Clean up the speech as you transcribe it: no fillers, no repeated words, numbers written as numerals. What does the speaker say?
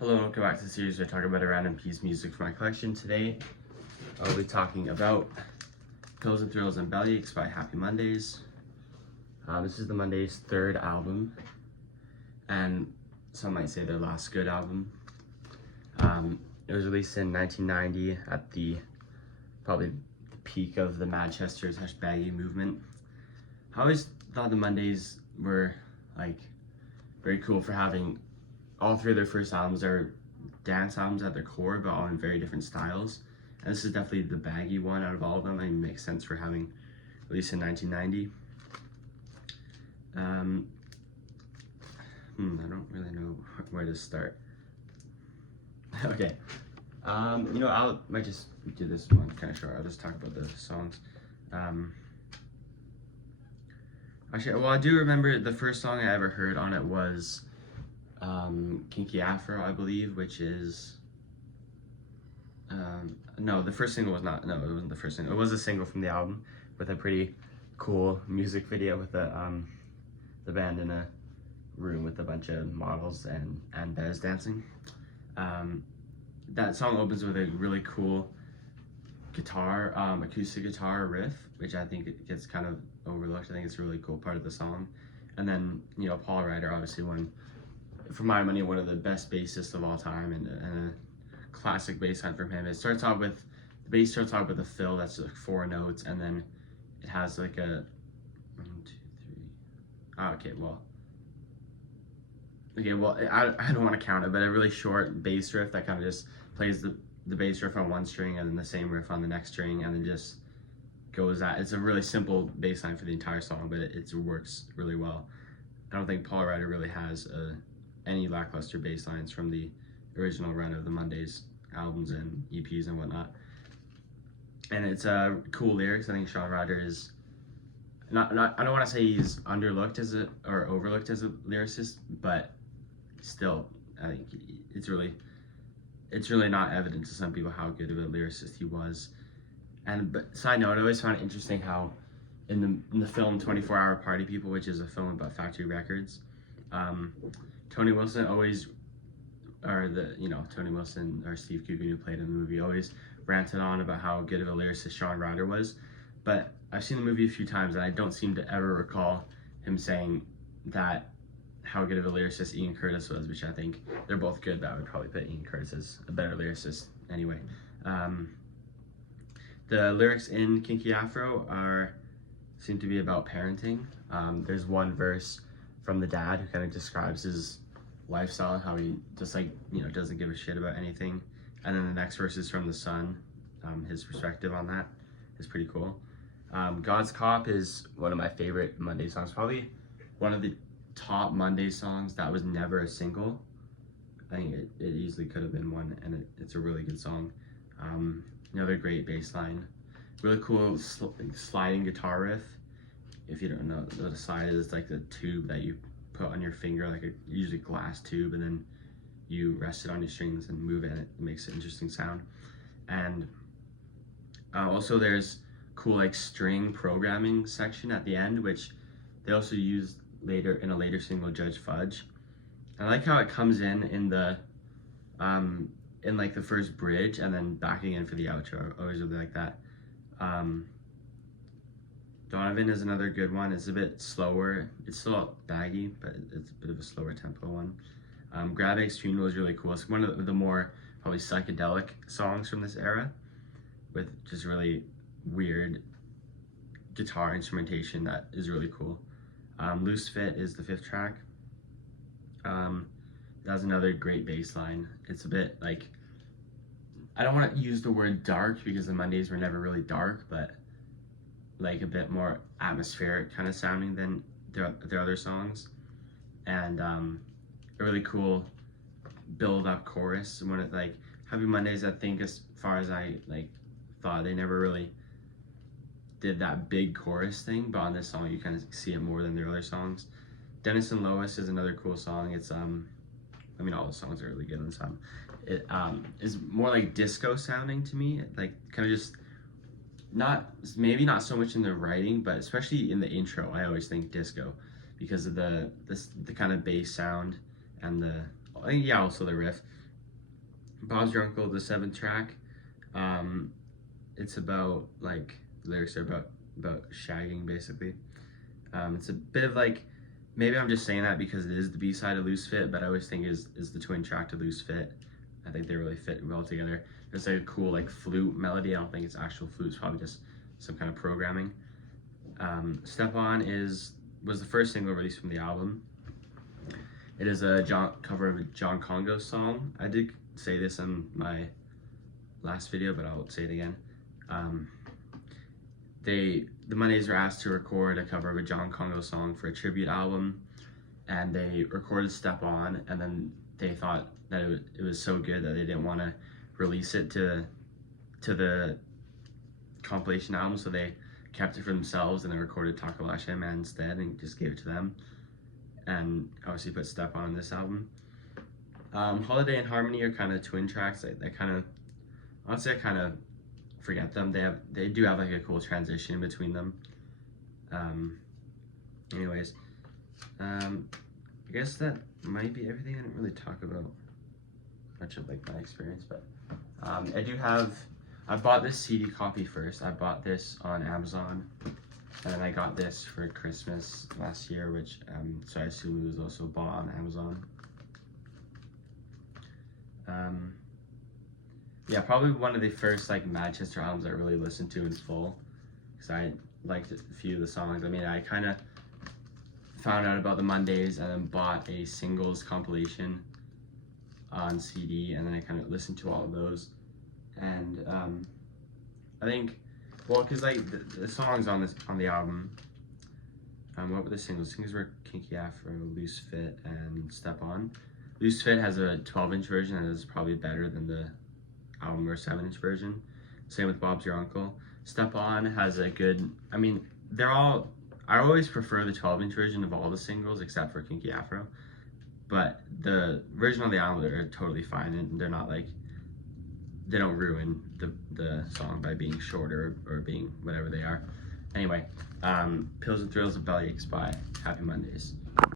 Hello and welcome back to the series where I talk about a random piece of music from my collection. Today, I'll be talking about Pills and Thrills and Bellyaches by Happy Mondays. This is the Mondays' third album, and some might say their last good album. It was released in 1990 at probably the peak of the Manchester/baggy movement. I always thought the Mondays were very cool for having all three of their first albums are dance albums at their core, but all in very different styles. And this is definitely the baggy one out of all of them. It makes sense for having released in 1990. I don't really know where to start. Okay. I might just do this one kind of short. I'll just talk about the songs. Actually, well, I do remember the first song I ever heard on it was Kinky Afro, I believe, which is no, the first single was not. No, it wasn't the first single. It was a single from the album with a pretty cool music video with the band in a room with a bunch of models and Bez dancing. That song opens with a really cool guitar, acoustic guitar riff, which I think it gets kind of overlooked. I think it's a really cool part of the song. And then, Paul Ryder, obviously for my money, one of the best bassists of all time, and a classic bass line from him. The bass starts off with a fill that's like 4 notes, and then it has like a 1, 2, 3. I don't want to count it, but a really short bass riff that kind of just plays the bass riff on one string and then the same riff on the next string, and then just goes at. It's a really simple bass line for the entire song, but it works really well. I don't think Paul Ryder really has any lackluster bass lines from the original run of the Mondays albums and EPs and whatnot. And it's cool lyrics. I think Sean Ryder is not I don't want to say he's overlooked as a lyricist, but still, I think it's really not evident to some people how good of a lyricist he was. But side note, I always found it interesting how in the film 24-Hour Party People, which is a film about factory records, Tony Wilson or Steve Coogan, who played in the movie, always ranted on about how good of a lyricist Sean Ryder was. But I've seen the movie a few times, and I don't seem to ever recall him saying that how good of a lyricist Ian Curtis was, which I think they're both good, but I would probably put Ian Curtis as a better lyricist anyway. The lyrics in Kinky Afro seem to be about parenting. There's one verse from the dad who kind of describes his lifestyle, how he just doesn't give a shit about anything. And then the next verse is from the son. His perspective on that is pretty cool. God's Cop is one of my favorite Monday songs, probably one of the top Monday songs that was never a single. I think it easily could have been one, and it's a really good song. Another great bass line. Really cool sliding guitar riff. If you don't know what a slide is, it's like the tube that you put on your finger, like a usually glass tube, and then you rest it on your strings and move it, and it makes an interesting sound. And also there's cool string programming section at the end, which they also used later in a later single, Judge Fudge. I like how it comes in the the first bridge and then back again for the outro. I always really like that. Donovan is another good one. It's a bit slower. It's still baggy, but it's a bit of a slower tempo one. Grab Extreme was really cool. It's one of the more probably psychedelic songs from this era, with just really weird guitar instrumentation that is really cool. Loose Fit is the 5th track. That's another great bass line. It's a bit I don't want to use the word dark because the Mondays were never really dark, but a bit more atmospheric kind of sounding than their other songs. And a really cool build-up chorus. One of Happy Mondays, I think, as far as I thought, they never really did that big chorus thing, but on this song you kind of see it more than their other songs. Dennis and Lois is another cool song. It's all the songs are really good on this album. It is more like disco sounding to me, kind of just maybe not so much in the writing, but especially in the intro, I always think disco because of the kind of bass sound and also the riff. Bob's Your Uncle, the 7th track. It's about like lyrics are about shagging basically. It's a bit of like, maybe I'm just saying that because it is the B-side of Loose Fit, but I always think is the twin track to Loose Fit. I think they really fit well together. There's like a cool like flute melody. I don't think it's actual flute, it's probably just some kind of programming. Step On was the first single released from the album. It is a cover of a John Congo song. I did say this in my last video, but I'll say it again. The Mondays were asked to record a cover of a John Congo song for a tribute album, and they recorded Step On, and then they thought that it was so good that they didn't want to release it to the compilation album, so they kept it for themselves and they recorded Takalashi Man instead and just gave it to them, and obviously put Step On this album. Holiday and Harmony are kind of twin tracks. They kind of, honestly, I kind of forget them. They do have like a cool transition in between them. Anyways, I guess that might be everything. I didn't really talk about much of like my experience, but I bought this CD copy first. I bought this on Amazon, and then I got this for Christmas last year, which so I assume it was also bought on Amazon. Yeah, probably one of the first like Manchester albums I really listened to in full, because I liked a few of the songs. I mean, I kind of found out about the Mondays and then bought a singles compilation on CD, and then I kind of listened to all of those. And I think, well, because like the songs on the album, what were the singles? Singles were Kinky Afro, Loose Fit, and Step On. Loose Fit has a 12-inch version and is probably better than the album or 7-inch version. Same with Bob's Your Uncle. Step On has a good, I mean, I always prefer the 12-inch version of all the singles except for Kinky Afro, but the version on the album are totally fine, and they're not like, they don't ruin the song by being shorter or being whatever they are. Anyway, Pills and Thrills of Bellyaches by Happy Mondays.